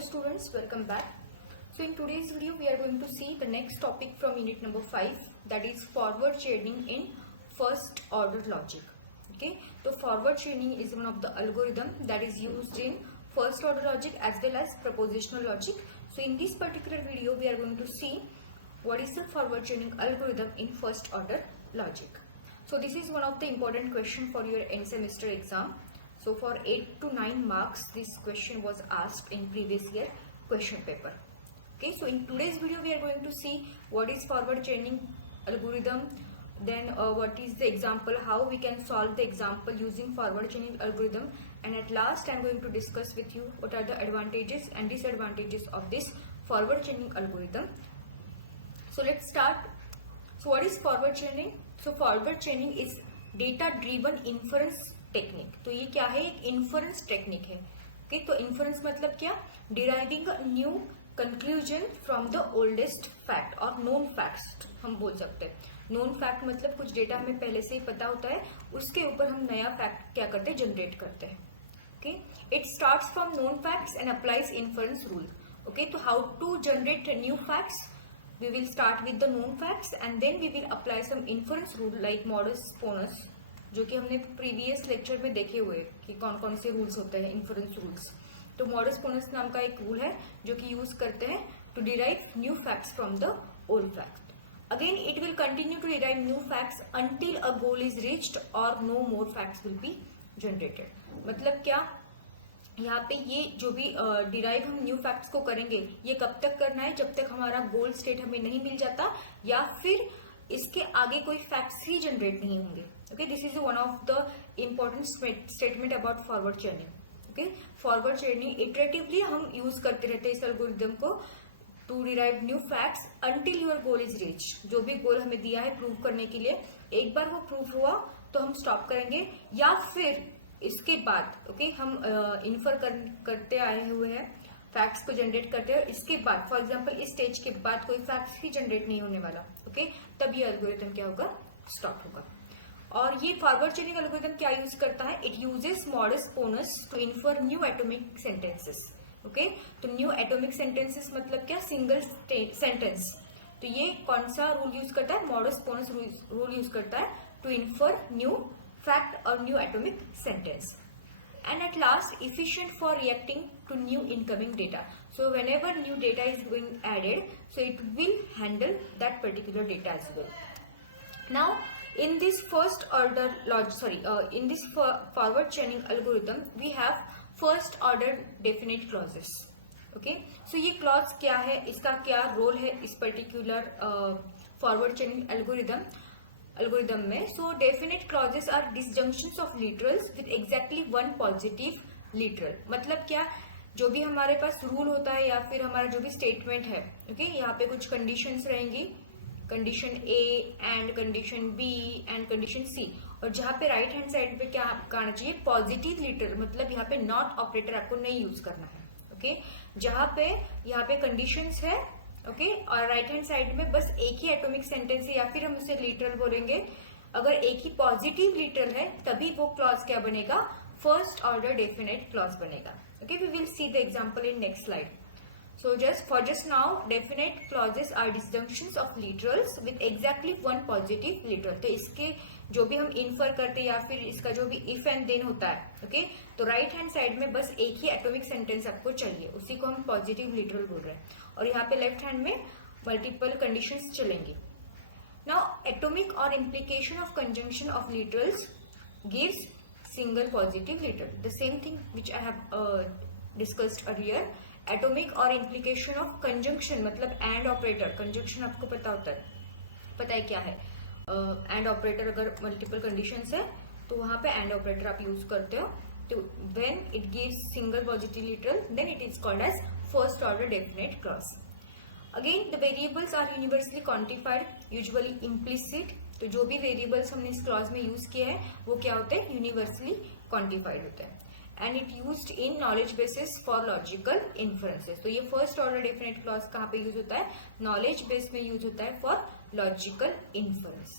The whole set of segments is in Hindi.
students, welcome back. So in today's video we are going to see the next topic from unit number 5, that is forward chaining in first order logic. Okay, so forward chaining is one of the algorithm that is used in first order logic as well as propositional logic. So in this particular video we are going to see what is the forward chaining algorithm in first order logic. So this is one of the important question for your end semester exam. So for 8 to 9 marks, this question was asked in previous year question paper. Okay, so in today's video we are going to see what is forward chaining algorithm, then what is the example, how we can solve the example using forward chaining algorithm, and at last I am going to discuss with you what are the advantages and disadvantages of this forward chaining algorithm. So let's start. So what is forward chaining? So forward chaining is data driven inference technique. तो ये क्या है? एक इन्फरेंस टेक्निक है. ओके, तो इन्फरेंस मतलब क्या? Deriving a new conclusion from the oldest fact और नोन फैक्ट्स हम बोल सकते हैं. नोन फैक्ट मतलब कुछ डेटा हमें पहले से ही पता होता है, उसके ऊपर हम नया फैक्ट क्या करते हैं? जनरेट करते हैं. Okay, it starts from known facts and applies inference rule. Okay, तो how to generate new facts? We will start with the known facts and then we will apply some inference rule like modus ponens, जो कि हमने प्रीवियस लेक्चर में देखे हुए कि कौन कौन से रूल्स होते हैं इन्फरेंस रूल्स. तो मॉडस पोनस नाम का एक रूल है जो कि यूज करते हैं to derive new facts from the old fact. Again it will continue to derive new facts until a goal is reached और no more facts will be generated. मतलब क्या? यहाँ पे ये जो भी डिराइव हम न्यू फैक्ट्स को करेंगे, ये कब तक करना है? जब तक हमारा गोल स्टेट हमें नहीं मिल जाता या फिर इसके आगे कोई फैक्ट्स ही जनरेट नहीं होंगे. Okay, this is one of the important statement about forward chaining. Okay, forward chaining iteratively हम यूज करते रहते हैं इस एल्गोरिथम को to derive new facts until your goal is reach. जो भी गोल हमें दिया है प्रूव करने के लिए, एक बार वो प्रूव हुआ तो हम स्टॉप करेंगे या फिर इसके बाद हम इन्फर करते आए हुए हैं, फैक्ट्स को जनरेट करते हैं. इसके बाद फॉर एग्जांपल इस स्टेज के बाद कोई फैक्ट्स ही जनरेट नहीं होने वाला. ओके, तब ये एल्गोरिथम क्या होगा? स्टॉप होगा. और ये फॉरवर्ड चेनिंग एल्गोरिथम क्या यूज करता है? It uses modus ponens to infer new atomic sentences. Okay, तो न्यू एटॉमिक सेंटेंसेस मतलब क्या? Single sentence. तो ये कौन सा रूल यूज करता है? मॉडस पोनस रूल यूज करता है to infer new fact or new atomic sentence, and at last efficient for reacting to new incoming data. So whenever new data is being added, so it will handle that particular data as well. Now in this first order in this forward chaining algorithm we have first order definite clauses. Okay, so ये clause क्या है, इसका क्या रोल है इस पर्टिकुलर फॉरवर्ड चेनिंग एल्गोरिथम में? So definite clauses are disjunctions of literals with exactly one positive literal. मतलब क्या? जो भी हमारे पास रूल होता है या फिर हमारा जो भी स्टेटमेंट है, ओके, यहाँ पे कुछ कंडीशंस रहेंगी, condition A and condition B and condition C, और जहाँ पे राइट हैंड साइड पे क्या आना चाहिए? Positive literal. मतलब यहाँ पे नॉट ऑपरेटर आपको नहीं यूज करना है. ओके, जहाँ पे यहाँ पे कंडीशंस है, ओके, और राइट हैंड साइड में बस एक ही एटॉमिक सेंटेंस है या फिर हम उसे लिटरल बोलेंगे. अगर एक ही पॉजिटिव लिटरल है तभी वो क्लॉज क्या बनेगा? फर्स्ट ऑर्डर डेफिनेट क्लॉज बनेगा. Okay, we will see the example in next slide. So just now definite clauses are disjunctions of literals with exactly one positive literal. तो इसके जो भी हम इन्फर करते हैं या फिर इसका जो भी इफ एंड देन होता है, ओके, तो राइट हैंड साइड में बस एक ही एटॉमिक सेंटेंस आपको चाहिए, उसी को हम पॉजिटिव लिटरल बोल रहे हैं. और यहाँ पे लेफ्ट हैंड में मल्टीपल कंडीशंस चलेंगी. नाउ एटॉमिक और implication of conjunction of literals gives single positive literal. The same thing which I have discussed earlier. Atomic और इम्प्लीकेशन ऑफ कंजंक्शन मतलब एंड ऑपरेटर. कंजंक्शन आपको पता होता है, पता है क्या है? And operator. अगर मल्टीपल कंडीशंस है तो वहां पे एंड ऑपरेटर आप यूज करते हो. तो when it gives single positive literal then it is called as first order definite clause. Again the variables are universally quantified, usually implicit. तो जो भी वेरिएबल्स हमने इस क्लॉज में यूज किए हैं वो क्या होते हैं? यूनिवर्सली क्वांटिफाइड होते हैं. And it used in knowledge basis for logical inferences. तो ये फर्स्ट ऑर्डर डेफिनेट क्लॉज कहाँ पे यूज होता है? नॉलेज बेस में यूज होता है for logical inference.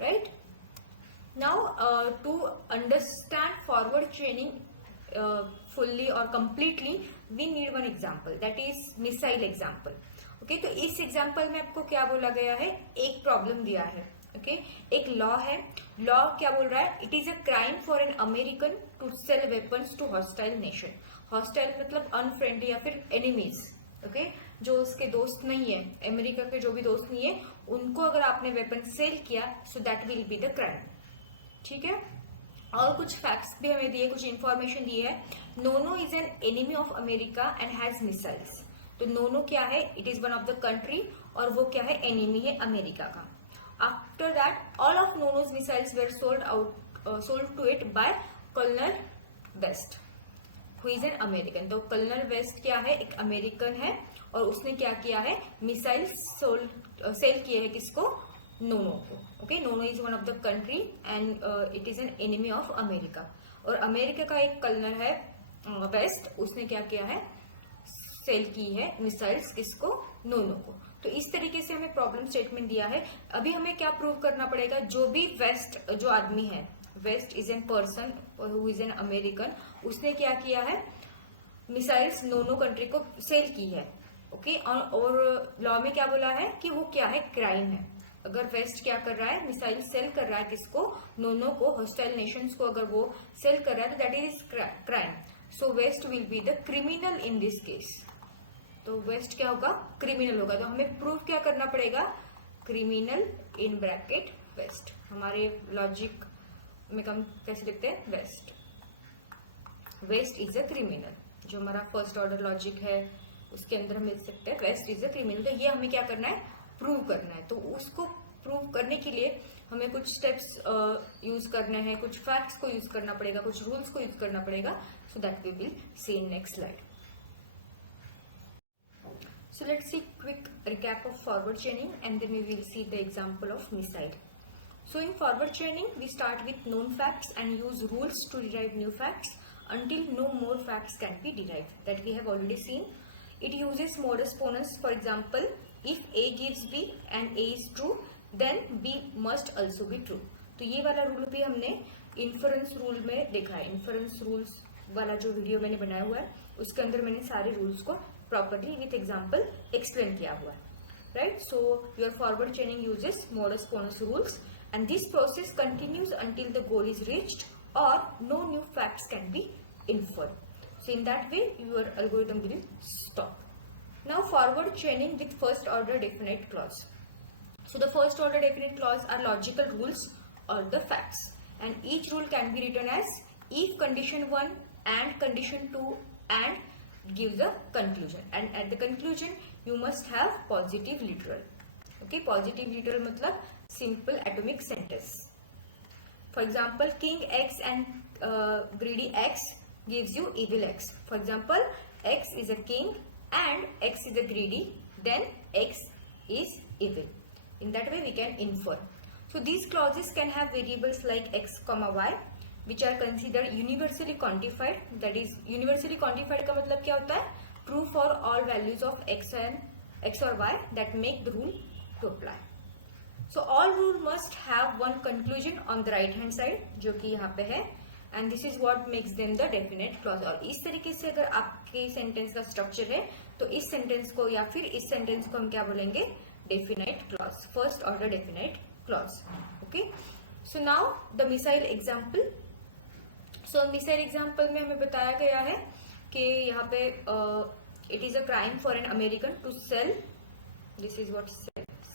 Right? Now to understand forward chaining fully or completely, we need one example, that is missile example. Okay तो इस एग्जाम्पल में आपको क्या बोला गया है, एक प्रॉब्लम दिया है. ओके एक लॉ है. लॉ क्या बोल रहा है, it is a crime for an American to sell weapons to hostile nation. Hostile मतलब अनफ्रेंडली या फिर एनिमीज. ओके जो उसके दोस्त नहीं है, अमेरिका के जो भी दोस्त नहीं है, उनको अगर आपने वेपन सेल किया, so that will be the crime. ठीक है. और कुछ फैक्ट्स भी हमें दिए, कुछ इंफॉर्मेशन दी है. Nono is an enemy of America and has missiles. तो नोनो क्या है, it is one of the country, और वो क्या है, एनिमी है अमेरिका का. After that all of Nono's missiles were sold to it by Colonel West who is an American. तो कर्नल वेस्ट क्या है, एक अमेरिकन है, और उसने क्या किया है, मिसाइल सेल किए हैं किसको, नोनो को. Okay Nono is one of the country and it is an enemy of America. और अमेरिका का एक कर्नल है वेस्ट, उसने क्या किया है, सेल की है मिसाइल्स किसको, नोनो को. तो इस तरीके से हमें प्रॉब्लम स्टेटमेंट दिया है. अभी हमें क्या प्रूव करना पड़ेगा, जो भी वेस्ट जो आदमी है, West is an person who is an American, उसने क्या किया है, मिसाइल्स नोनो कंट्री को सेल की है. ओके और लॉ में क्या बोला है कि वो क्या है, क्राइम है. अगर वेस्ट क्या कर रहा है, मिसाइल सेल कर रहा है किसको, नोनो को, हॉस्टाइल नेशंस को अगर वो सेल कर रहा है, तो that is crime. So West will be the criminal in this case. तो वेस्ट क्या होगा, क्रिमिनल होगा. तो हमें प्रूफ क्या करना पड़ेगा, क्रिमिनल इन ब्रैकेट वेस्ट. हमारे लॉजिक में हम कैसे लिखते हैं, West, West is a criminal. जो हमारा फर्स्ट ऑर्डर लॉजिक है उसके अंदर हम लिख सकते हैं वेस्ट इज अ क्रिमिनल. तो ये हमें क्या करना है, प्रूव करना है. तो उसको प्रूव करने के लिए हमें कुछ स्टेप्स यूज करने हैं, कुछ फैक्ट्स को यूज करना पड़ेगा, कुछ रूल्स को यूज करना पड़ेगा. So that we will see in next slide. So let's see quick recap of forward chaining and then we will see the example of missile. So in forward chaining, we start with known facts and use rules to derive new facts until no more facts can be derived. That we have already seen. It uses modus ponens. For example, if A gives B and A is true, then B must also be true. तो ये वाला रूल भी हमने इन्फरेंस रूल में देखा है. इन्फरेंस रूल्स वाला जो वीडियो मैंने बनाया हुआ है, उसके अंदर मैंने सारे रूल्स को properly with example explain किया हुआ है. Right? So your forward chaining uses modus ponens rules and this process continues until the goal is reached or no new facts can be inferred. So in that way your algorithm will stop. Now forward chaining with first order definite clause. So the first order definite clause are logical rules or the facts, and each rule can be written as if condition 1 and condition 2 and gives a conclusion, and at the conclusion you must have positive literal. Okay, positive literal मतलब simple atomic sentence. For example, king x and greedy x gives you evil x. For example, x is a king and x is a greedy, then x is evil. In that way we can infer. So these clauses can have variables like x comma y which are considered universally quantified. That is universally quantified का मतलब क्या होता है, true for all values of x or y that make the rule to apply. So all rule must have one conclusion on the right hand side जो कि यहाँ पे है, and this is what makes them the definite clause. और इस तरीके से अगर आपके सेंटेंस का स्ट्रक्चर है तो इस सेंटेंस को या फिर इस सेंटेंस को हम क्या बोलेंगे, definite clause, first order definite clause. Okay so now the missile example. सो मिसाइल एग्जाम्पल में हमें बताया गया है कि यहाँ पे it is a crime for an American to sell, this is what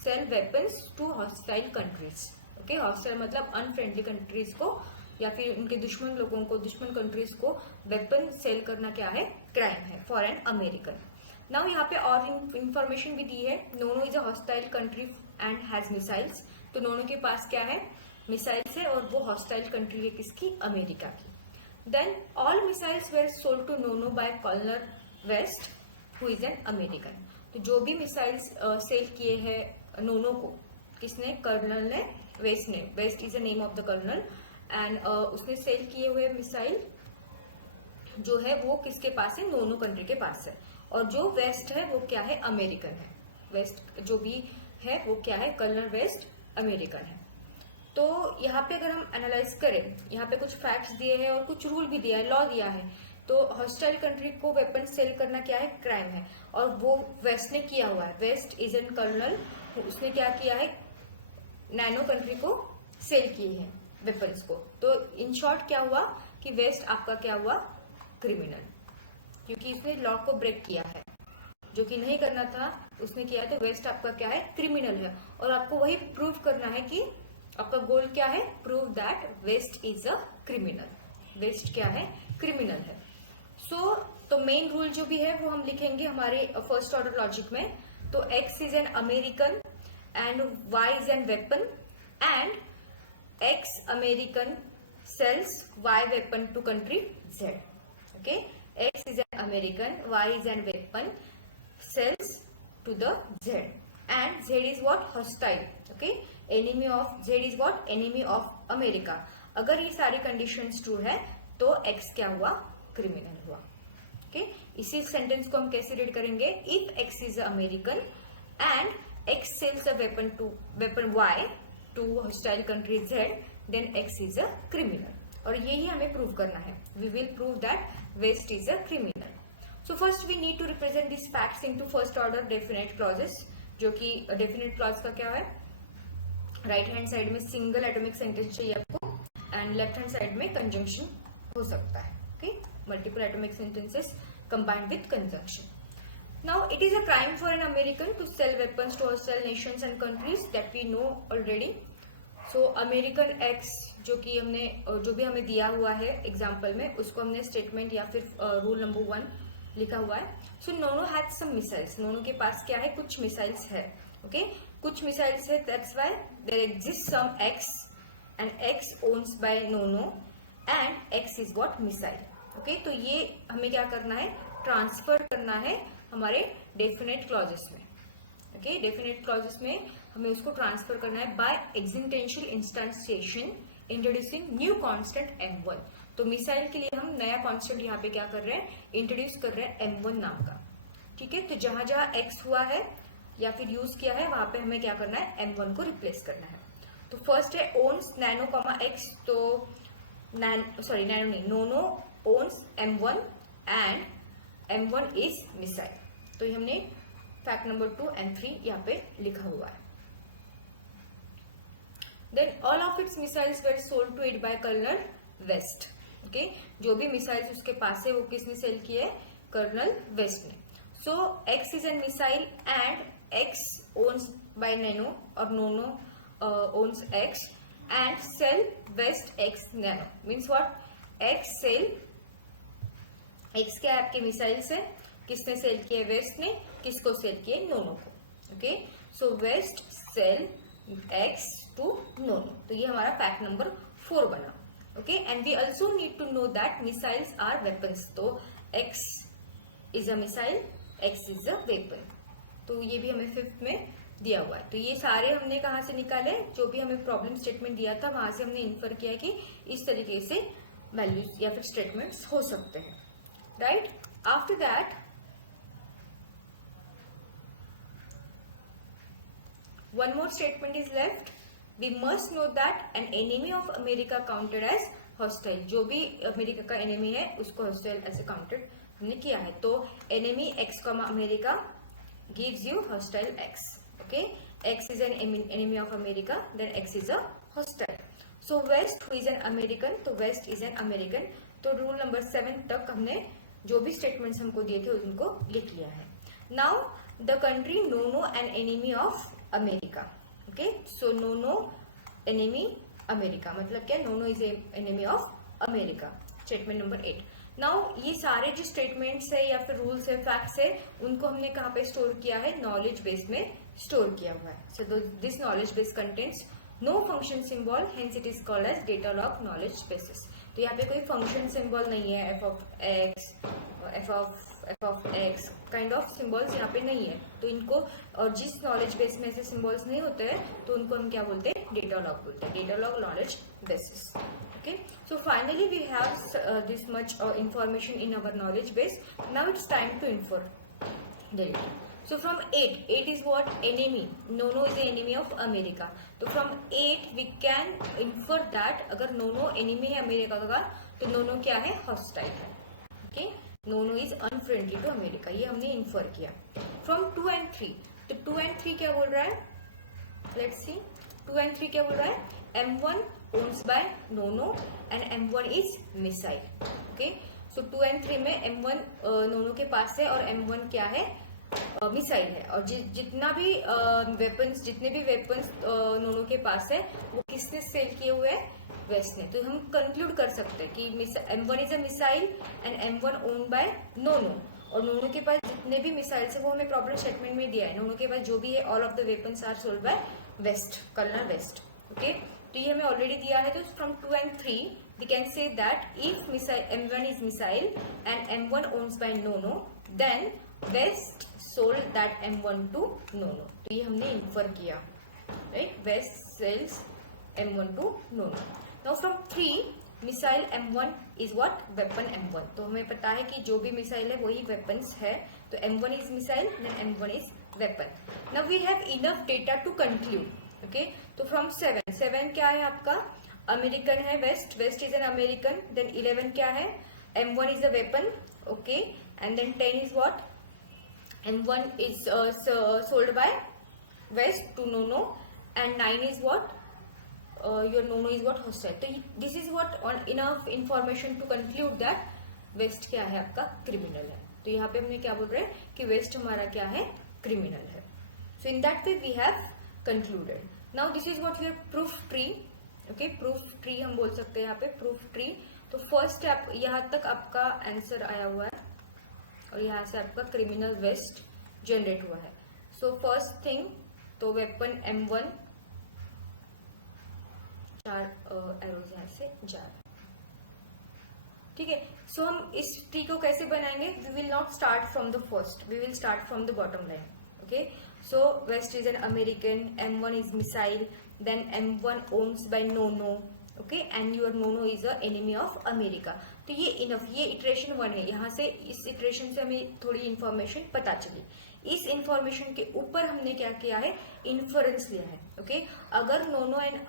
sell weapons to hostile countries. Okay hostile मतलब अनफ्रेंडली कंट्रीज को या फिर उनके दुश्मन लोगों को, दुश्मन कंट्रीज को वेपन सेल करना क्या है, क्राइम है फॉर एन अमेरिकन. नाउ यहाँ पे और इंफॉर्मेशन भी दी है. Nono is a hostile country and has missiles. तो नोनो के पास क्या है, मिसाइल्स है, और वो हॉस्टाइल कंट्री है किसकी, अमेरिका की. Then all missiles were sold to Nono by Colonel West, who is an American. तो जो भी मिसाइल्स सेल किए हैं नोनो को, किसने, कर्नल ने, वेस्ट ने. West is the name of the colonel and उसने सेल किए हुए मिसाइल जो है वो किसके पास है, नोनो कंट्री के पास है. और जो वेस्ट है वो क्या है, अमेरिकन है. वेस्ट जो भी है वो क्या है, कर्नल वेस्ट अमेरिकन है. तो यहाँ पे अगर हम एनालाइज करें, यहाँ पे कुछ फैक्ट्स दिए हैं और कुछ रूल भी दिया है, लॉ दिया है। तो हॉस्टाइल कंट्री को वेपन सेल करना क्या है, क्राइम है, और वो वेस्ट ने किया हुआ है। वेस्ट इज एन कर्नल, उसने क्या किया है, नैनो कंट्री को सेल किए हैं वेपन्स को। तो इन शॉर्ट क्या हुआ कि वेस्ट आपका क्या हुआ, क्रिमिनल, क्योंकि इसने लॉ को ब्रेक किया है, जो कि नहीं करना था उसने किया। तो वेस्ट आपका क्या है, क्रिमिनल है। और आपको वही प्रूव करना है कि आपका गोल क्या है, prove that West is a criminal, West क्या है, क्रिमिनल है। तो मेन रूल जो भी है वो हम लिखेंगे हमारे फर्स्ट ऑर्डर लॉजिक में। तो x is an American and Y is an weapon and X American sells Y weapon to country Z. Okay, X is an American, Y is an weapon, sells to the Z, and Z is what, hostile. Okay, enemy of Z is what, enemy of America. अगर ये सारी कंडीशंस ट्रू है तो X क्या हुआ, क्रिमिनल हुआ। Okay, इसी सेंटेंस को हम कैसे रीड करेंगे, if X is American and X sells a weapon Y to hostile country Z, then X is a criminal. और यही हमें प्रूव करना है, we will prove that West is a criminal. So first we need to represent these facts into first order definite clauses, जो कि definite clause का क्या है, राइट हैंड साइड में सिंगल एटॉमिक सेंटेंस चाहिए आपको, एंड लेफ्ट हैंड साइड में कंजंक्शन हो सकता है। Okay, multiple atomic sentences combined with conjunction. Now it is a crime for an American to sell weapons to hostile nations and countries, that we know already. So American X जो भी हमें दिया हुआ है एग्जाम्पल में, उसको हमने स्टेटमेंट या फिर रूल नंबर 1 लिखा हुआ है. सो नोनो हैड सम मिसाइल्स, नोनो के पास क्या है, कुछ मिसाइल्स है. ओके, कुछ मिसाइल्स है, that's why there exist some x and x owns by Nono and x is what, missile. Okay, तो ये हमें क्या करना है, ट्रांसफर करना है हमारे डेफिनेट क्लॉजेस में. ओके, डेफिनेट क्लॉजेस में हमें उसको ट्रांसफर करना है by existential instantiation introducing new constant m1. तो मिसाइल के लिए हम नया कांस्टेंट यहाँ पे क्या कर रहे हैं, इंट्रोड्यूस कर रहे हैं m1 नाम का. ठीक है, तो जहां जहां x हुआ है या फिर यूज किया है वहां पे हमें क्या करना है, m1 को रिप्लेस करना है. तो फर्स्ट है ओन्स नैनो कॉमा x, तो नैनो नहीं, Nono owns m1 and m1 is missile. तो ये हमने फैक्ट नंबर 2 एंड 3 यहाँ पे लिखा हुआ है. Then all of its missiles were sold to it by colonel West. Okay, जो भी मिसाइल्स उसके पास है वो किसने सेल किए, कर्नल वेस्ट ने. So x is an missile and x owns by nano और Nono owns x and sell West x nano. Means what, x sell, x क्या है आपके मिसाइल्स है, किसने सेल किए, वेस्ट ने. किसको सेल किए, नोनो को. Okay, so West sell x to Nono. तो ये हमारा फैक्ट नंबर 4 बना. Okay, and we also need to know that missiles are weapons. तो x is a missile, x is a weapon. तो ये भी हमें 5th में दिया हुआ है. तो ये सारे हमने कहाँ से निकाले, जो भी हमें प्रॉब्लम स्टेटमेंट दिया था वहां से हमने इन्फर किया कि इस तरीके से वैल्यूज या फिर स्टेटमेंट्स हो सकते हैं. Right, after that one more statement is left. We must know that an enemy of America counted as hostile. जो भी अमेरिका का enemy है उसको hostile ऐसे counted हमने किया है. तो enemy x, America gives you hostile x. Okay, x is an enemy of America, then x is a hostile. So West who is an American, तो West is an American. तो रूल नंबर 7 तक हमने जो भी स्टेटमेंट्स हमको दिए थे उनको लिख लिया है. Now the country Nono an enemy of America. Okay, so Nono enemy America, मतलब क्या, Nono is enemy of America. Statement number 8. Now ये सारे जो स्टेटमेंट्स है या फिर रूल्स है, फैक्ट्स है, उनको हमने कहाँ पे स्टोर किया है, नॉलेज बेस में स्टोर किया हुआ है. So this knowledge base contains no function symbol, hence it is called as data log knowledge basis. तो यहाँ पे कोई फंक्शन सिंबल नहीं है, F of X, F of X kind of symbols यहाँ पे नहीं है. तो इनको, और जिस नॉलेज बेस में ऐसे सिंबल्स नहीं होते हैं तो उनको हम क्या बोलते हैं, डेटा लॉग बोलते हैं, data log knowledge basis. Okay, so finally we have this much information in our knowledge base. Now it's time to infer. So from 8 is what? Enemy. No is the enemy of America. तो from 8 we can infer that अगर no enemy है अमेरिका का तो no क्या है? Hostile है. Okay? No is unfriendly to America. ये हमने infer किया. From 2 and 3 तो 2 and 3 क्या बोल रहा है? Let's see. 2 and 3 क्या बोल रहा है? M1 owns by no and M1 is missile. Okay? So 2 and 3 में M1 no के पास है और M1 क्या है? मिसाइल है. और जितना भी वेपन्स जितने भी वेपन्स नोनो के पास है वो किसने सेल किए हुए हैं? वेस्ट ने. तो हम कंक्लूड कर सकते हैं कि M1 is a missile and M1 own by Nono. और नोनो के पास जितने भी मिसाइल्स है वो हमें प्रॉब्लम स्टेटमेंट में दिया है. नोनो के पास जो भी है all of the weapons are sold by West, colonel West. Okay, तो ये हमें ऑलरेडी दिया है. तो from 2 and 3 we can say that if M1 is missile and M1 owns by Nono, then West sold that M1 to Nono. तो ये हमने इन्फर किया, right? West sells M1 to Nono. Now from 3 missile M1 is what? Weapon M1. तो हमें पता है कि जो भी मिसाइल है वही वेपन्स है. तो M1 is missile, then M1 is weapon. Now we have enough data to conclude. Okay? तो from 7 क्या है आपका? अमेरिकन है. West is an American. Then 11 क्या है? M1 is a weapon. Okay, and then 10 is what? M1 is sold by West to Nono and 9 is what? Your Nono is what? Hostile. तो this is what enough information to conclude that West क्या है आपका? क्रिमिनल है. तो यहाँ पे हमने क्या बोल रहे हैं कि वेस्ट हमारा क्या है? क्रिमिनल है. So in that way we have concluded. Now this is what your proof tree. Okay, proof tree हम बोल सकते हैं यहाँ पे प्रूफ ट्री. तो फर्स्ट यहाँ तक आपका आंसर आया हुआ है और यहाँ से आपका क्रिमिनल वेस्ट जनरेट हुआ है. सो फर्स्ट थिंग तो वेपन M1 4 एरोज यहाँ से जा रहे. ठीक है. सो हम इस ट्री को कैसे बनाएंगे? We will not start from the first, we will start from the bottom line. Okay, so West is an American, M1 is missile, then M1 owns by Nono, okay, and your Nono is a enemy of America. तो ये इनफ, ये इटरेशन 1 है. यहाँ से इस इटरेशन से हमें थोड़ी इन्फॉर्मेशन पता चली. इस इन्फॉर्मेशन के ऊपर हमने क्या किया है? इन्फरेंस लिया है. ओके, अगर नोनो एंड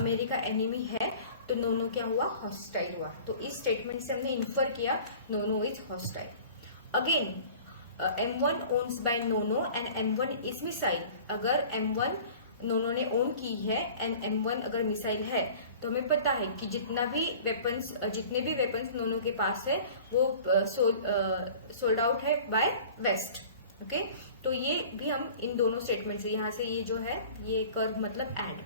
अमेरिका एनिमी है तो नोनो क्या हुआ? हॉस्टाइल हुआ. तो इस स्टेटमेंट से हमने इन्फर किया Nono is hostile. Again M1 owns by Nono and M1 is missile. अगर M1 नोनो ने ओन की है एंड M1 अगर मिसाइल है तो हमें पता है कि जितने भी वेपन्स नोनो के पास है वो सोल्ड आउट है बाय वेस्ट. ओके, तो ये भी हम इन दोनों स्टेटमेंट से, यहाँ से ये जो है ये कर्व मतलब एड,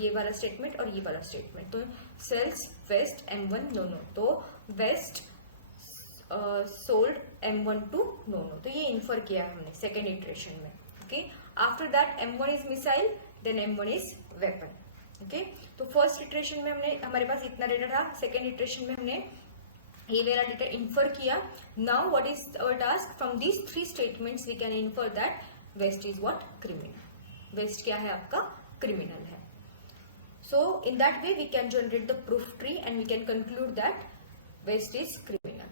ये वाला स्टेटमेंट और ये वाला स्टेटमेंट. तो सेल्स वेस्ट M1 नोनो. तो waste sold M1 to Nono. तो ये इन्फर किया हमने सेकेंड इटरेशन में. Okay, after that M1 is missile, then M1 is weapon. Okay, तो फर्स्ट इटरेशन में हमने, हमारे पास इतना डेटा था. सेकेंड इटरेशन में हमने ये वाला डेटा इन्फर किया. Now what is our task? From these 3 statements we can infer that West is what? Criminal. West क्या है आपका? क्रिमिनल है. So in that way we can generate the proof tree and we can conclude that West is criminal.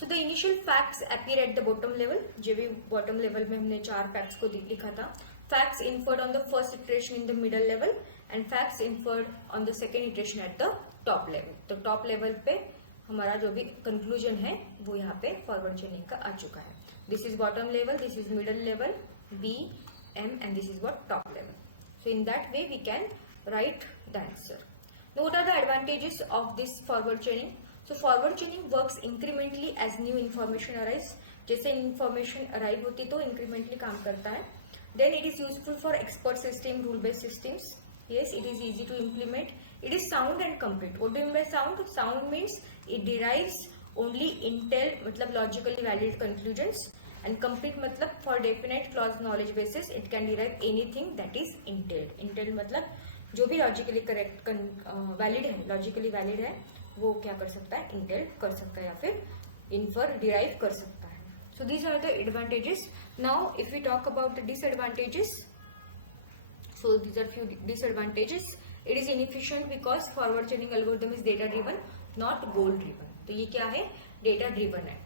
So the initial facts appear at the bottom level. जो भी bottom level में हमने 4 facts को लिखा था. Facts inferred on the first iteration in the middle level and facts inferred on the second iteration at the top level. तो top level पे हमारा जो भी conclusion है वो यहाँ पे forward chaining का आ चुका है. This is bottom level, this is middle level, B, M and this is what? Top level. So in that way we can write the answer. Now what are the advantages of this forward chaining? So forward chaining works incrementally as new information arise. जैसे information arrive होती तो incrementally काम करता है. Then it is useful for expert system, rule based systems. Yes, it is easy to implement. It is sound and complete. What do you mean by sound? Sound means it derives only intel, मतलब logically valid conclusions, and complete मतलब for definite clause knowledge basis it can derive anything that is entailed. Entailed मतलब जो भी logically correct valid है, logically valid है वो क्या कर सकता है? इंटेल कर सकता है या फिर इन्फर डिराइव कर सकता है. So these are the advantages. Now if we talk about the disadvantages, so these are few disadvantages. It is inefficient because forward chaining algorithm is data driven, not goal driven. तो ये क्या है? डेटा ड्रिवन है.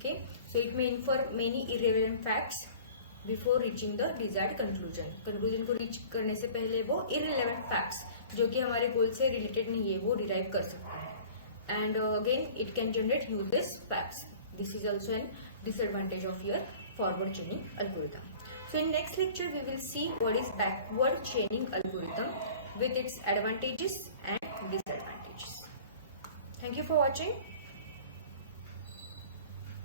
Okay, so it may infer many irrelevant facts before reaching the desired conclusion. Conclusion को reach करने से पहले वो irrelevant facts जो कि हमारे गोल से related नहीं है वो derive कर सकता है. And again it can generate useless facts. This is also an disadvantage of your forward chaining algorithm. So in next lecture we will see what is backward chaining algorithm with its advantages and disadvantages. Thank you for watching.